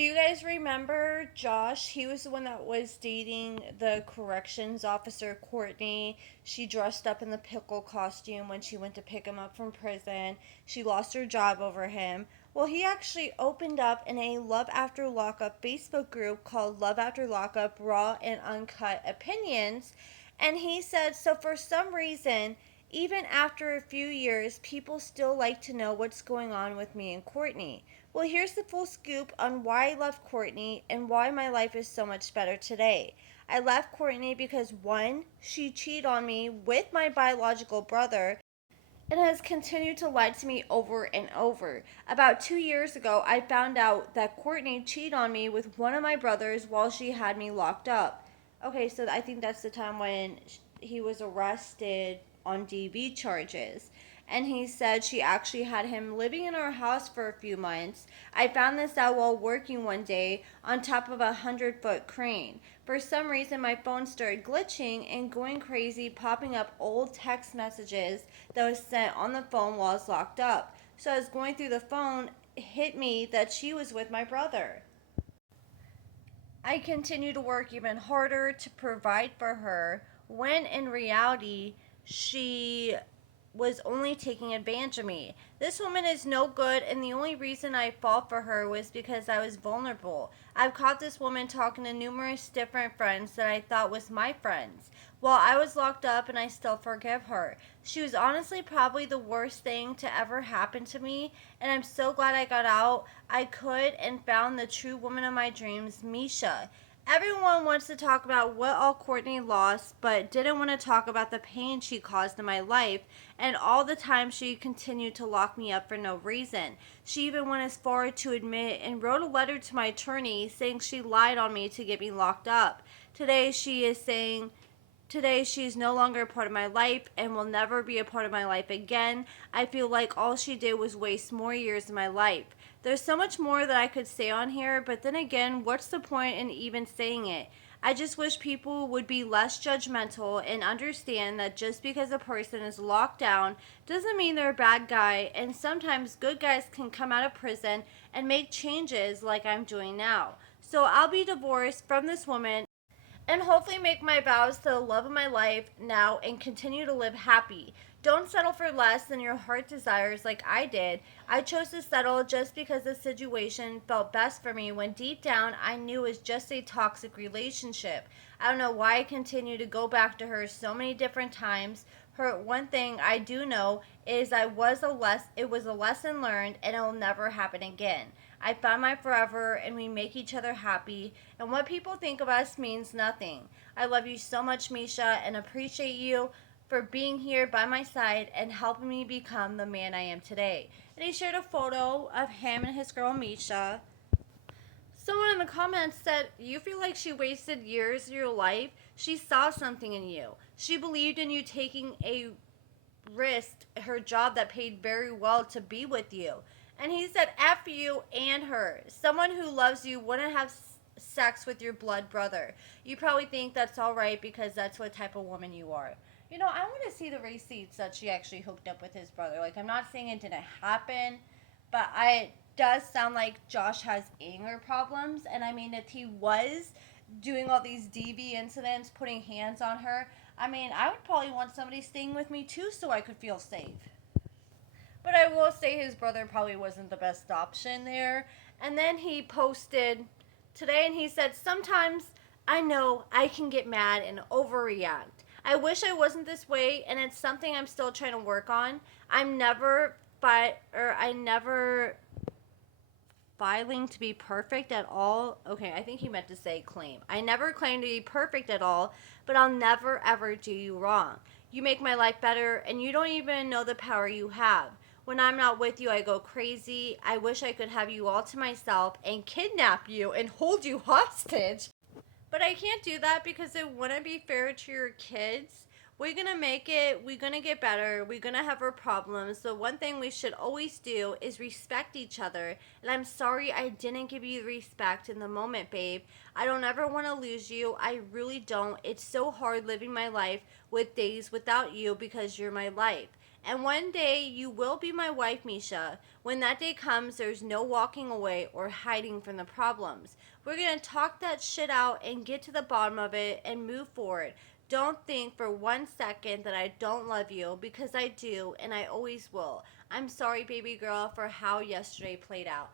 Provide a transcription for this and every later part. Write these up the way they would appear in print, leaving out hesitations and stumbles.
Do you guys remember Josh? He was the one that was dating the corrections officer, Courtney. She dressed up in the pickle costume when she went to pick him up from prison. She lost her job over him. Well, he actually opened up in a Love After Lockup Facebook group called Love After Lockup Raw and Uncut Opinions. And he said, so for some reason, even after a few years, people still like to know what's going on with me and Courtney. Well, here's the full scoop on why I left Courtney and why my life is so much better today. I left Courtney because one, she cheated on me with my biological brother and has continued to lie to me over and over. About 2 years ago, I found out that Courtney cheated on me with one of my brothers while she had me locked up. Okay, so I think that's the time when he was arrested on DV charges. And he said she actually had him living in our house for a few months. I found this out while working one day on top of a 100-foot crane. For some reason, my phone started glitching and going crazy, popping up old text messages that was sent on the phone while I was locked up. So I was going through the phone, it hit me that she was with my brother. I continued to work even harder to provide for her when in reality she was only taking advantage of me. This woman is no good, and the only reason I fought for her was because I was vulnerable. I've caught this woman talking to numerous different friends that I thought was my friends. While I was locked up, and I still forgive her. She was honestly probably the worst thing to ever happen to me, and I'm so glad I got out. I could and found the true woman of my dreams, Misha. Everyone wants to talk about what all Courtney lost, but didn't want to talk about the pain she caused in my life and all the time she continued to lock me up for no reason. She even went as far to admit and wrote a letter to my attorney saying she lied on me to get me locked up. Today she is saying Today, she is no longer a part of my life and will never be a part of my life again. I feel like all she did was waste more years of my life. There's so much more that I could say on here, but then again, what's the point in even saying it? I just wish people would be less judgmental and understand that just because a person is locked down doesn't mean they're a bad guy, and sometimes good guys can come out of prison and make changes like I'm doing now. So I'll be divorced from this woman and hopefully make my vows to the love of my life now and continue to live happy. Don't settle for less than your heart desires like I did. I chose to settle just because the situation felt best for me when deep down I knew it was just a toxic relationship. I don't know why I continue to go back to her so many different times. Her one thing I do know is it was a lesson learned and it will never happen again. I found my forever and we make each other happy, and what people think of us means nothing. I love you so much, Misha, and appreciate you for being here by my side and helping me become the man I am today. And he shared a photo of him and his girl, Misha. Someone in the comments said, you feel like she wasted years of your life? She saw something in you. She believed in you taking a risked her job that paid very well to be with you. And he said, F you and her. Someone who loves you wouldn't have sex with your blood brother. You probably think that's alright because that's what type of woman you are. You know, I want to see the receipts that she actually hooked up with his brother. Like, I'm not saying it didn't happen, but it does sound like Josh has anger problems. And I mean, if he was doing all these DV incidents, putting hands on her, I mean, I would probably want somebody staying with me too so I could feel safe. But I will say his brother probably wasn't the best option there. And then he posted today and he said, sometimes I know I can get mad and overreact. I wish I wasn't this way, and it's something I'm still trying to work on. I never filing to be perfect at all. Okay, I think he meant to say claim. I never claim to be perfect at all, but I'll never ever do you wrong. You make my life better, and you don't even know the power you have. When I'm not with you, I go crazy. I wish I could have you all to myself and kidnap you and hold you hostage. But I can't do that because it wouldn't be fair to your kids. We're going to make it. We're going to get better. We're going to have our problems. The one thing we should always do is respect each other. And I'm sorry I didn't give you the respect in the moment, babe. I don't ever want to lose you. I really don't. It's so hard living my life with days without you because you're my life. And one day you will be my wife, Misha. When that day comes, there's no walking away or hiding from the problems. We're going to talk that shit out and get to the bottom of it and move forward. Don't think for 1 second that I don't love you, because I do and I always will. I'm sorry, baby girl, for how yesterday played out.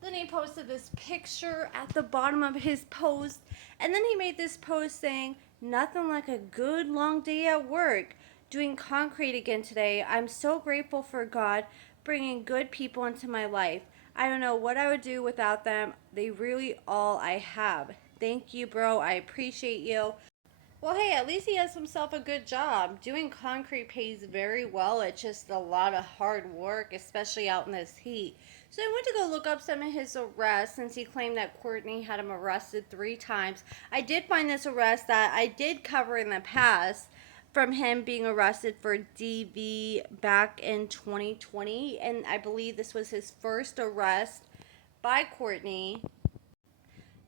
Then he posted this picture at the bottom of his post, and then he made this post saying, "Nothing like a good long day at work. Doing concrete again today. I'm so grateful for God bringing good people into my life. I don't know what I would do without them. They really all I have. Thank you, bro. I appreciate you." Well, hey, at least he has himself a good job. Doing concrete pays very well. It's just a lot of hard work, especially out in this heat. So I went to go look up some of his arrests, since he claimed that Courtney had him arrested 3 times. I did find this arrest that I did cover in the past, from him being arrested for DV back in 2020. And I believe this was his first arrest by Courtney.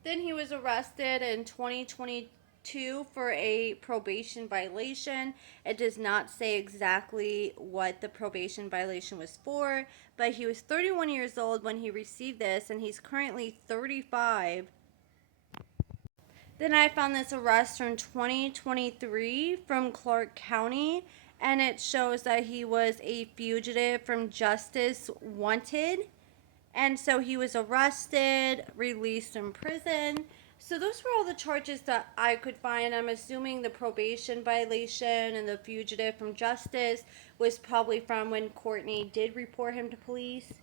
Then he was arrested in 2022 for a probation violation. It does not say exactly what the probation violation was for, but he was 31 years old when he received this, and he's currently 35. Then I found this arrest from 2023 from Clark County, and it shows that he was a fugitive from justice wanted. And so he was arrested, released from prison. So those were all the charges that I could find. I'm assuming the probation violation and the fugitive from justice was probably from when Courtney did report him to police.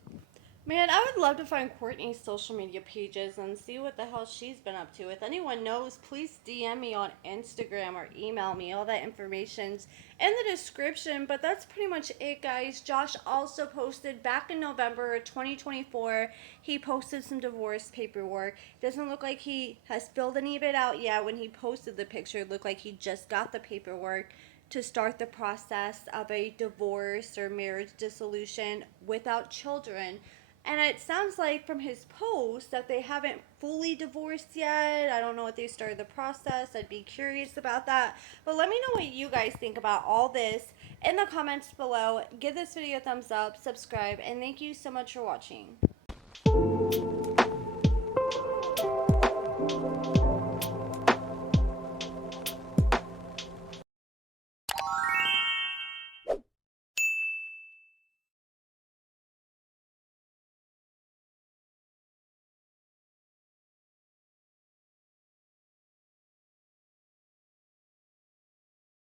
Man, I would love to find Courtney's social media pages and see what the hell she's been up to. If anyone knows, please DM me on Instagram or email me. All that information's in the description. But that's pretty much it, guys. Josh also posted back in November 2024. He posted some divorce paperwork. Doesn't look like he has filled any of it out yet. When he posted the picture, it looked like he just got the paperwork to start the process of a divorce or marriage dissolution without children. And it sounds like from his post that they haven't fully divorced yet. I don't know if they started the process. I'd be curious about that. But let me know what you guys think about all this in the comments below. Give this video a thumbs up, subscribe, and thank you so much for watching.